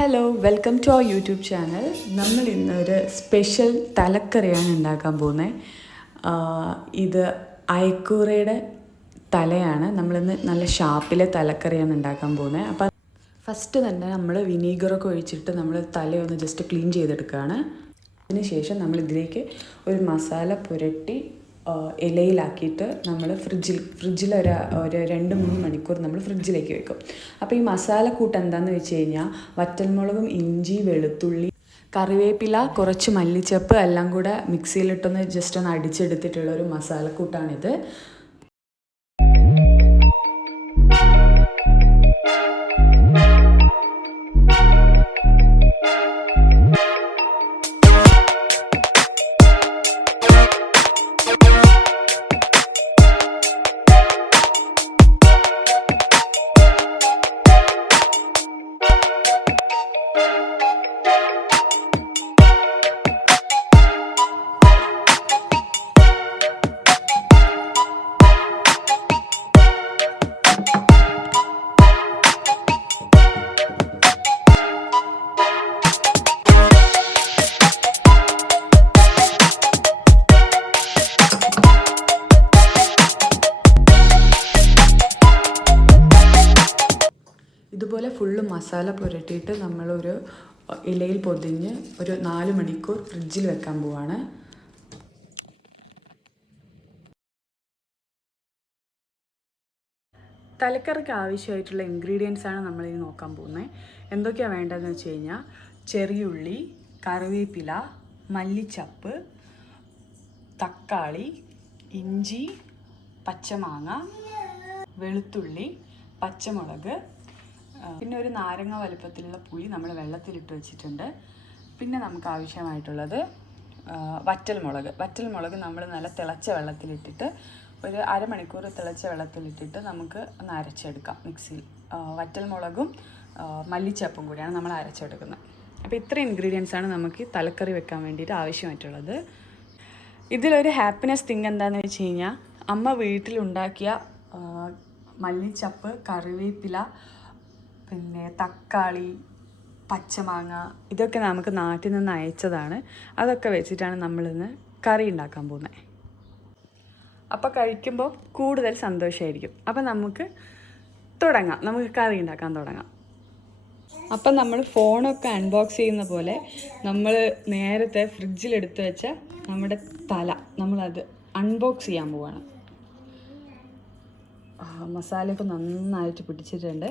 Hello, welcome to our YouTube channel. നമ്മൾ ഇന്നൊരു special തലക്കറിയാണ് ഉണ്ടാക്കാൻ പോകുന്നത്. ഇത് അയക്കൂറയുടെ തലയാണ്. നമ്മളിന്ന് നല്ല ഷാപ്പിലെ തലക്കറിയാണ് ഉണ്ടാക്കാൻ പോകുന്നത്. അപ്പം ഫസ്റ്റ് തന്നെ നമ്മൾ വിനീഗറൊക്കെ ഒഴിച്ചിട്ട് നമ്മൾ തലയൊന്ന് ജസ്റ്റ് ക്ലീൻ ചെയ്തെടുക്കുകയാണ്. അതിനുശേഷം നമ്മൾ ഇതിലേക്ക് ഒരു മസാല പുരട്ടി ഇലയിലാക്കിയിട്ട് നമ്മൾ ഫ്രിഡ്ജിൽ ഒരു 2-3 മണിക്കൂർ നമ്മൾ ഫ്രിഡ്ജിലേക്ക് വെക്കും. അപ്പോൾ ഈ മസാലക്കൂട്ട് എന്താണെന്ന് വെച്ച് കഴിഞ്ഞാൽ വറ്റൽമുളകും ഇഞ്ചി വെളുത്തുള്ളി കറിവേപ്പില കുറച്ച് മല്ലിച്ചപ്പ് എല്ലാം കൂടെ മിക്സിയിലിട്ടൊന്ന് ജസ്റ്റ് ഒന്ന് അടിച്ചെടുത്തിട്ടുള്ള ഒരു മസാലക്കൂട്ടാണിത്. ഇതുപോലെ ഫുള്ള് മസാല പുരട്ടിയിട്ട് നമ്മളൊരു ഇലയിൽ പൊതിഞ്ഞ് ഒരു 4 മണിക്കൂർ ഫ്രിഡ്ജിൽ വെക്കാൻ പോവാണ്. തലക്കറിക്ക് ആവശ്യമായിട്ടുള്ള ഇൻഗ്രീഡിയൻസ് ആണ് നമ്മളിനി നോക്കാൻ പോകുന്നത്. എന്തൊക്കെയാണ് വേണ്ടതെന്ന് വെച്ച് കഴിഞ്ഞാൽ ചെറിയുള്ളി, കറിവേപ്പില, മല്ലിച്ചപ്പ്, തക്കാളി, ഇഞ്ചി, പച്ചമാങ്ങ, വെളുത്തുള്ളി, പച്ചമുളക്, പിന്നെ ഒരു നാരങ്ങ വലുപ്പത്തിലുള്ള പുളി നമ്മൾ വെള്ളത്തിലിട്ട് വെച്ചിട്ടുണ്ട്. പിന്നെ നമുക്ക് ആവശ്യമായിട്ടുള്ളത് വറ്റൽമുളക് നമ്മൾ നല്ല തിളച്ച വെള്ളത്തിലിട്ടിട്ട് ഒരു അരമണിക്കൂർ തിളച്ച വെള്ളത്തിലിട്ടിട്ട് നമുക്ക് ഒന്ന് അരച്ചെടുക്കാം മിക്സിയിൽ. വറ്റൽമുളകും മല്ലിച്ചപ്പും കൂടിയാണ് നമ്മൾ അരച്ചെടുക്കുന്നത്. അപ്പോൾ ഇത്ര ഇൻഗ്രീഡിയൻസ് ആണ് നമുക്ക് തലക്കറി വെക്കാൻ വേണ്ടിയിട്ട് ആവശ്യമായിട്ടുള്ളത്. ഇതിലൊരു ഹാപ്പിനെസ് തിങ് എന്താണെന്ന് വെച്ച് കഴിഞ്ഞാൽ അമ്മ വീട്ടിലുണ്ടാക്കിയ മല്ലിച്ചപ്പ്, കറിവേപ്പില, പിന്നെ തക്കാളി, പച്ചമാങ്ങ ഇതൊക്കെ നമുക്ക് നാട്ടിൽ നിന്ന് അയച്ചതാണ്. അതൊക്കെ വെച്ചിട്ടാണ് നമ്മളിന്ന് കറി ഉണ്ടാക്കാൻ പോകുന്നത്. അപ്പോൾ കഴിക്കുമ്പോൾ കൂടുതൽ സന്തോഷമായിരിക്കും. അപ്പം നമുക്ക് കറി ഉണ്ടാക്കാൻ തുടങ്ങാം. അപ്പം നമ്മൾ ഫോണൊക്കെ അൺബോക്സ് ചെയ്യുന്ന പോലെ നമ്മൾ നേരത്തെ ഫ്രിഡ്ജിലെടുത്ത് വെച്ച നമ്മുടെ തല നമ്മളത് അൺബോക്സ് ചെയ്യാൻ പോവാണ്. മസാലയൊക്കെ നന്നായിട്ട് പിടിച്ചിട്ടുണ്ട്.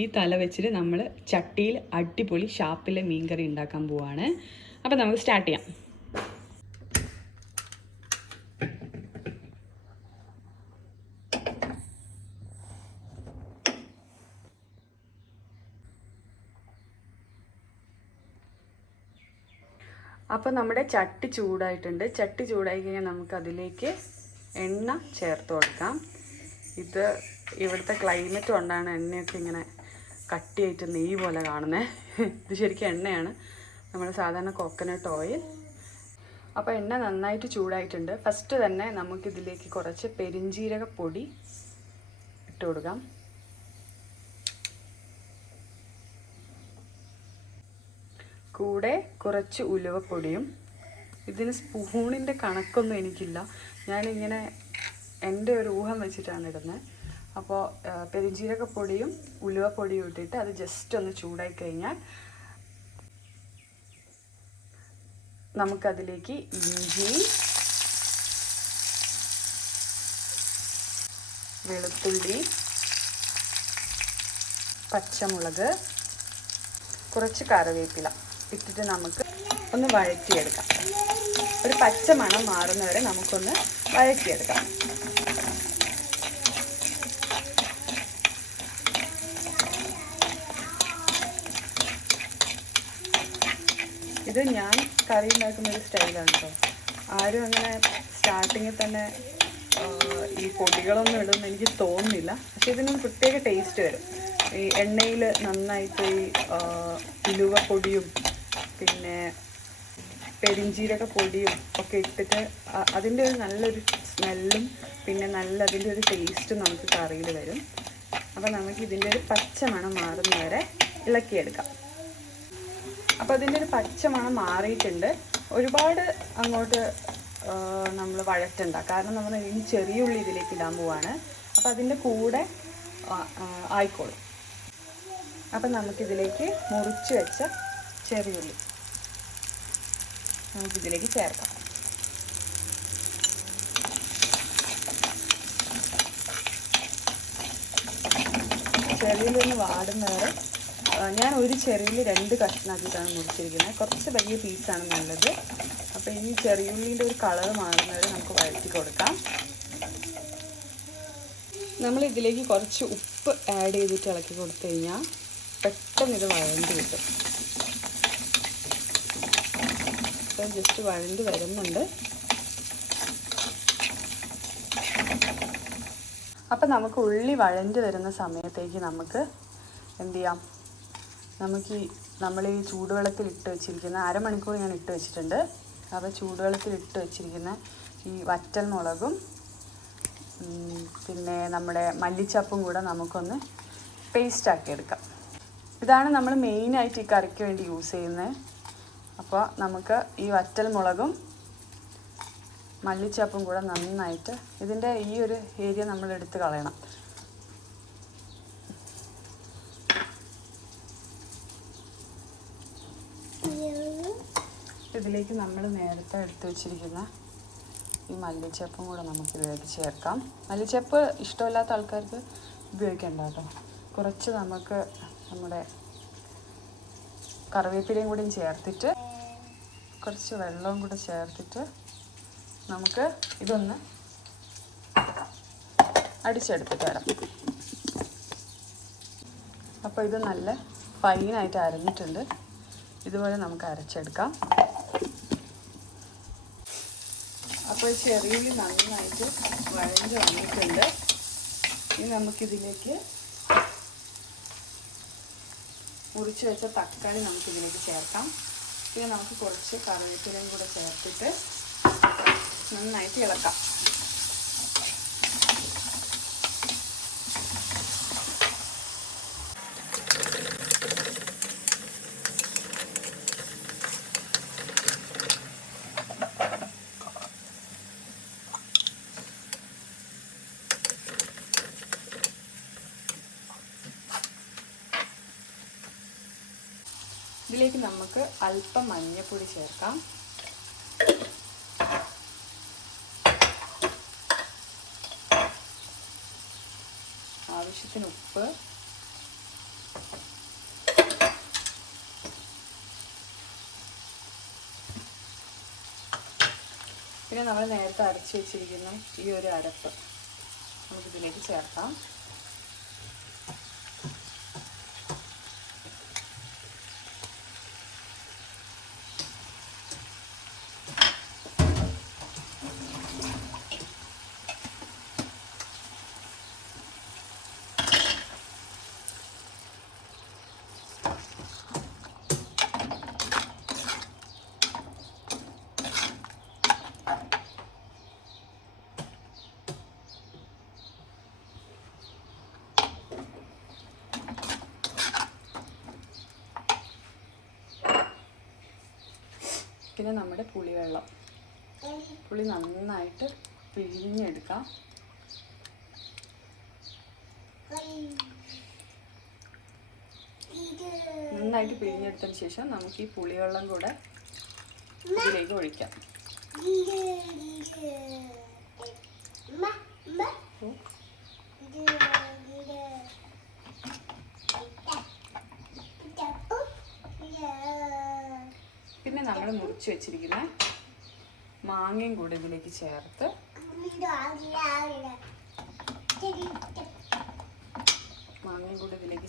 ഈ തല വെച്ചിട്ട് നമ്മൾ ചട്ടിയിൽ അടിപൊളി ഷാപ്പിലെ മീൻകറി ഉണ്ടാക്കാൻ പോവാണ്. അപ്പം നമുക്ക് സ്റ്റാർട്ട് ചെയ്യാം. അപ്പോൾ നമ്മുടെ ചട്ടി ചൂടായിട്ടുണ്ട്. ചട്ടി ചൂടായി കഴിഞ്ഞാൽ നമുക്കതിലേക്ക് എണ്ണ ചേർത്ത് കൊടുക്കാം. ഇത് ഇവിടുത്തെ ക്ലൈമറ്റ് കൊണ്ടാണ് എണ്ണയൊക്കെ ഇങ്ങനെ കട്ടിയായിട്ട് നെയ്യ് പോലെ കാണുന്നത്. ഇത് ശരിക്കും എണ്ണയാണ്, നമ്മൾ സാധാരണ കോക്കനട്ട് ഓയിൽ. അപ്പോൾ എണ്ണ നന്നായിട്ട് ചൂടായിട്ടുണ്ട്. ഫസ്റ്റ് തന്നെ നമുക്കിതിലേക്ക് കുറച്ച് പെരിഞ്ജീരകപ്പൊടി ഇട്ട് കൊടുക്കാം. കൂടെ കുറച്ച് ഉലുവപ്പൊടിയും. ഇതിന് സ്പൂണിൻ്റെ കണക്കൊന്നും എനിക്കില്ല, ഞാനിങ്ങനെ എൻ്റെ ഒരു ഊഹം വെച്ചിട്ടാണ് ഇടുന്നത്. അപ്പോൾ പെരിഞ്ജീരകപ്പൊടിയും ഉലുവപ്പൊടിയും ഇട്ടിട്ട് അത് ജസ്റ്റ് ഒന്ന് ചൂടായി കഴിഞ്ഞാൽ നമുക്കതിലേക്ക് ഇഞ്ചി, വെളുത്തുള്ളി, പച്ചമുളക്, കുറച്ച് കറിവേപ്പില ഇട്ടിട്ട് നമുക്ക് ഒന്ന് വഴറ്റിയെടുക്കാം. ഒരു പച്ച മണം മാറുന്നവരെ നമുക്കൊന്ന് വഴറ്റിയെടുക്കാം. ഇത് ഞാൻ കറി ഉണ്ടാക്കുന്ന ഒരു സ്റ്റൈലാണ് കേട്ടോ. ആരും അങ്ങനെ സ്റ്റാർട്ടിങ്ങിൽ തന്നെ ഈ പൊടികളൊന്നും ഇടുമെന്ന് എനിക്ക് തോന്നുന്നില്ല. പക്ഷെ ഇതിനൊരു പ്രത്യേക ടേസ്റ്റ് വരും. ഈ എണ്ണയിൽ നന്നായിട്ട് ഈ ഉലുവപ്പൊടിയും പിന്നെ പെരിഞ്ജീരകപ്പൊടിയും ഒക്കെ ഇട്ടിട്ട് അതിൻ്റെ ഒരു നല്ലൊരു സ്മെല്ലും പിന്നെ അതിൻ്റെ ഒരു ടേസ്റ്റും നമുക്ക് കറിയിൽ വരും. അപ്പോൾ നമുക്ക് ഇതിൻ്റെ ഒരു പച്ച മണം മാറുന്നവരെ ഇളക്കിയെടുക്കാം. അപ്പോൾ അതിൻ്റെ ഒരു പച്ച മണം മാറിയിട്ടുണ്ട്. ഒരുപാട് അങ്ങോട്ട് നമ്മൾ വഴറ്റണ്ട, കാരണം നമ്മൾ ഇനി ചെറിയ ഉള്ളി ഇതിലേക്ക് ഇടാൻ പോവാണ്. അപ്പോൾ അതിൻ്റെ കൂടെ ആയിക്കോളും. അപ്പം നമുക്കിതിലേക്ക് മുറിച്ച് വെച്ച ചെറിയുള്ളി നമുക്കിതിലേക്ക് ചേർക്കാം. ചെറിയുള്ളി ഒന്ന് വാടുന്നവരെ ഞാൻ ഒരു ചെറിയുള്ളി 2 കഷ്ണാക്കിയിട്ടാണ് മുറിച്ചിരിക്കുന്നത്. കുറച്ച് വലിയ പീസാണ് നല്ലത്. അപ്പോൾ ഈ ചെറിയുള്ളിൻ്റെ ഒരു കളർ മാറുന്നവരെ നമുക്ക് വഴറ്റി കൊടുക്കാം. നമ്മൾ ഇതിലേക്ക് കുറച്ച് ഉപ്പ് ആഡ് ചെയ്തിട്ട് ഇളക്കി കൊടുത്തു കഴിഞ്ഞാൽ പെട്ടെന്ന് ഇത് വഴണ്ടി കിട്ടും. അപ്പോൾ ജസ്റ്റ് വഴണ്ടി വരുന്നുണ്ട്. അപ്പം നമുക്ക് ഉള്ളി വഴണ്ടി വരുന്ന സമയത്തേക്ക് നമുക്ക് എന്ത് ചെയ്യാം, നമ്മൾ ഈ ചൂടുവെള്ളത്തിൽ ഇട്ട് വെച്ചിരിക്കുന്ന അരമണിക്കൂർ ഞാൻ ഇട്ട് വെച്ചിട്ടുണ്ട്. അപ്പോൾ ചൂടുവെള്ളത്തിൽ ഇട്ട് വെച്ചിരിക്കുന്ന ഈ വറ്റൽ മുളകും പിന്നെ നമ്മുടെ മല്ലിച്ചപ്പും കൂടെ നമുക്കൊന്ന് പേസ്റ്റാക്കി എടുക്കാം. ഇതാണ് നമ്മൾ മെയിനായിട്ട് ഈ കറിക്ക് വേണ്ടി യൂസ് ചെയ്യുന്നത്. അപ്പോൾ നമുക്ക് ഈ വറ്റൽ മുളകും മല്ലിച്ചപ്പും കൂടെ നന്നായിട്ട് ഇതിൻ്റെ ഈ ഒരു ഏരിയ നമ്മൾ എടുത്ത് കളയണം. ഇതിലേക്ക് നമ്മൾ നേരത്തെ എടുത്ത് വെച്ചിരിക്കുന്ന ഈ മല്ലിച്ചപ്പും കൂടെ നമുക്ക് ഇതിലേക്ക് ചേർക്കാം. മല്ലിച്ചപ്പ് ഇഷ്ടമില്ലാത്ത ആൾക്കാർക്ക് ഉപയോഗിക്കേണ്ട കേട്ടോ. കുറച്ച് നമുക്ക് നമ്മുടെ കറിവേപ്പിലയും കൂടിയും ചേർത്തിട്ട് കുറച്ച് വെള്ളവും കൂടെ ചേർത്തിട്ട് നമുക്ക് ഇതൊന്ന് അടിച്ചെടുത്തിട്ട് വരാം. അപ്പോൾ ഇത് നല്ല ഫൈനായിട്ട് അരഞ്ഞിട്ടുണ്ട്. ഇതുപോലെ നമുക്ക് അരച്ചെടുക്കാം. അപ്പോൾ ചെറിയുള്ളി നന്നായിട്ട് വഴഞ്ഞ് വന്നിട്ടുണ്ട്. ഇനി നമുക്കിതിലേക്ക് മുറിച്ച് വെച്ച തക്കാളി നമുക്കിതിലേക്ക് ചേർക്കാം. പിന്നെ നമുക്ക് കുറച്ച് കറിവേപ്പിലയും കൂടെ ചേർത്തിട്ട് നന്നായിട്ട് ഇളക്കാം. ഇതിലേക്ക് നമുക്ക് അല്പം മഞ്ഞൾപ്പൊടി ചേർക്കാം. ആവശ്യത്തിന് ഉപ്പ്, പിന്നെ നമ്മൾ നേരത്തെ അരച്ച് വെച്ചിരിക്കുന്ന ഈ ഒരു അരപ്പ് നമുക്കിതിലേക്ക് ചേർക്കാം. പിന്നെ നമ്മുടെ പുളിവെള്ളം, പുളി നന്നായിട്ട് പിഴിഞ്ഞെടുക്കാം. നന്നായിട്ട് പിഴിഞ്ഞെടുത്തതിന് ശേഷം നമുക്ക് ഈ പുളിവെള്ളം കൂടെ ഇതിലേക്ക് ഒഴിക്കാം. പിന്നെ നമ്മൾ മുറിച്ച് വെച്ചിരിക്കുന്ന മാങ്ങയും കൂടെ ഇതിലേക്ക് ചേർത്ത്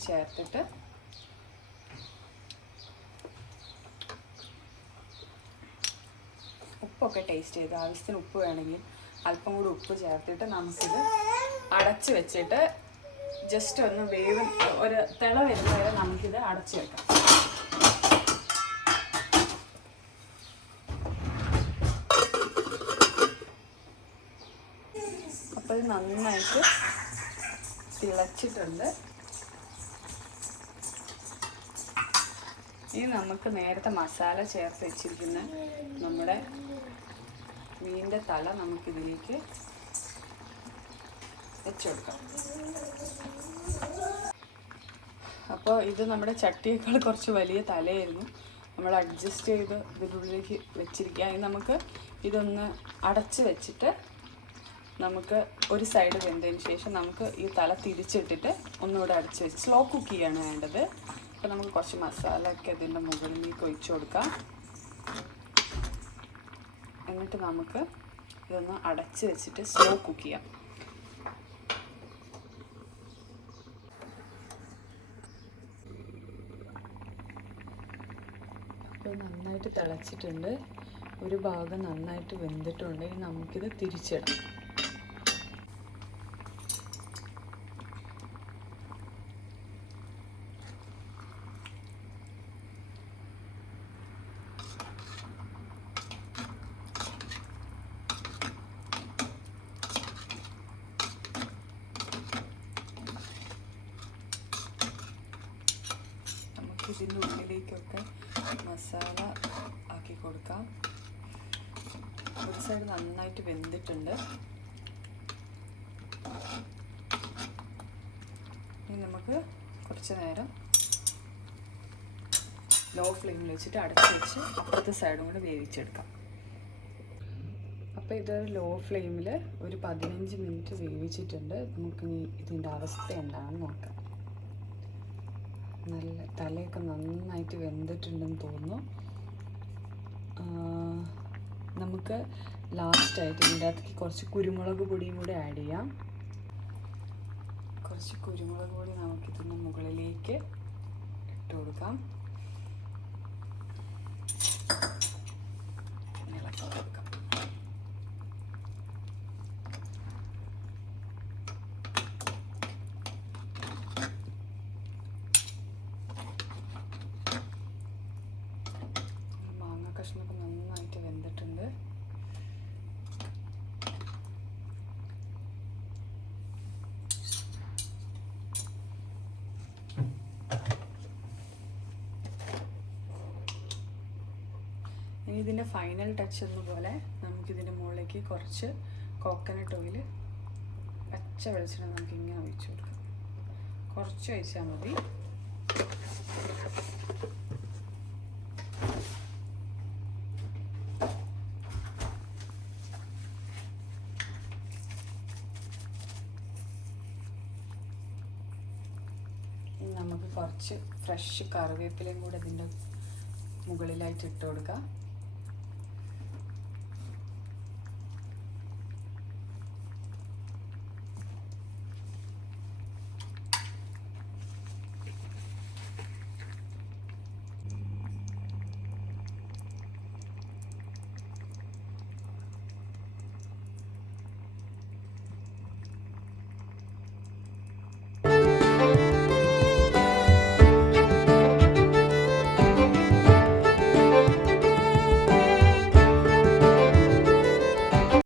ചേർത്തിട്ട് ഉപ്പൊക്കെ ടേസ്റ്റ് ചെയ്ത് ആവശ്യത്തിന് ഉപ്പ് വേണമെങ്കിൽ അല്പം കൂടി ഉപ്പ് ചേർത്തിട്ട് നമുക്കിത് അടച്ച് വെച്ചിട്ട് ജസ്റ്റ് ഒന്ന് ഒരു തിള വരുന്ന വരെ നമുക്കിത് അടച്ച് വെക്കാം. അപ്പോൾ ഇത് നന്നായിട്ട് തിളച്ചിട്ടുണ്ട്. ഇനി നമുക്ക് നേരത്തെ മസാല ചേർത്ത് വെച്ചിരിക്കുന്ന നമ്മുടെ മീനിൻ്റെ തല നമുക്കിതിലേക്ക് വെച്ചുകൊടുക്കാം. അപ്പോൾ ഇത് നമ്മുടെ ചട്ടിയേക്കാൾ കുറച്ച് വലിയ തലയായിരുന്നു. നമ്മൾ അഡ്ജസ്റ്റ് ചെയ്ത് ഇതിൻ്റെ ഉള്ളിലേക്ക് വെച്ചിരിക്കുക. ഇനി നമുക്ക് ഇതൊന്ന് അടച്ച് വെച്ചിട്ട് നമുക്ക് ഒരു സൈഡ് വെന്തതിന് ശേഷം നമുക്ക് ഈ തല തിരിച്ചിട്ടിട്ട് ഒന്നുകൂടെ അടച്ച് വെച്ച് സ്ലോ കുക്ക് ചെയ്യാണ് വേണ്ടത്. അപ്പോൾ നമുക്ക് കുറച്ച് മസാല ഒക്കെ ഇതിൻ്റെ മുകളിലേക്ക് ഒഴിച്ചു കൊടുക്കാം. എന്നിട്ട് നമുക്ക് ഇതൊന്ന് അടച്ച് വെച്ചിട്ട് സ്ലോ കുക്ക് ചെയ്യാം. അപ്പോൾ നന്നായിട്ട് തിളച്ചിട്ടുണ്ട്, ഒരു ഭാഗം നന്നായിട്ട് വെന്തിട്ടുണ്ട്. ഇനി നമുക്കിത് തിരിച്ചിടാം. ഇതിൻ്റെ ഉള്ളിലേക്കൊക്കെ മസാല ആക്കി കൊടുക്കാം. ഒരു സൈഡ് നന്നായിട്ട് വെന്തിട്ടുണ്ട്. ഇനി നമുക്ക് കുറച്ച് നേരം ലോ ഫ്ലെയിമിൽ വെച്ചിട്ട് അടച്ച് വെച്ച് അപ്പുറത്തെ സൈഡും കൂടെ വേവിച്ചെടുക്കാം. അപ്പോൾ ഇതൊരു ലോ ഫ്ലെയിമിൽ ഒരു 15 മിനിറ്റ് വേവിച്ചിട്ടുണ്ട്. നമുക്കിനി ഇതിൻ്റെ അവസ്ഥ എന്താണെന്ന് നോക്കാം. നല്ല തലയൊക്കെ നന്നായിട്ട് വെന്തിട്ടുണ്ടെന്ന് തോന്നുന്നു. നമുക്ക് ലാസ്റ്റായിട്ട് ഇതിൻ്റെ അകത്തേക്ക് കുറച്ച് കുരുമുളക് പൊടിയും കൂടെ ആഡ് ചെയ്യാം. കുറച്ച് കുരുമുളക് പൊടി നമുക്കിതിൻ്റെ മുകളിലേക്ക് ഇട്ട് കൊടുക്കാം. ഇളക്കി കൊടുക്കാം. കഷ്ണമൊക്കെ നന്നായിട്ട് വെന്തിട്ടുണ്ട്. ഇനി ഇതിൻ്റെ ഫൈനൽ ടച്ച് എന്നപോലെ നമുക്കിതിൻ്റെ മുകളിലേക്ക് കുറച്ച് കോക്കനട്ട് ഓയിൽ, പച്ച വെളിച്ചെണ്ണ നമുക്കിങ്ങനെ ഒഴിച്ചു കൊടുക്കാം. കുറച്ച് ഒഴിച്ചാൽ മതി. നമുക്ക് കുറച്ച് ഫ്രഷ് കറിവേപ്പിലയും കൂടെ ഇതിൻ്റെ മുകളിലായിട്ട് ഇട്ട് കൊടുക്കാം.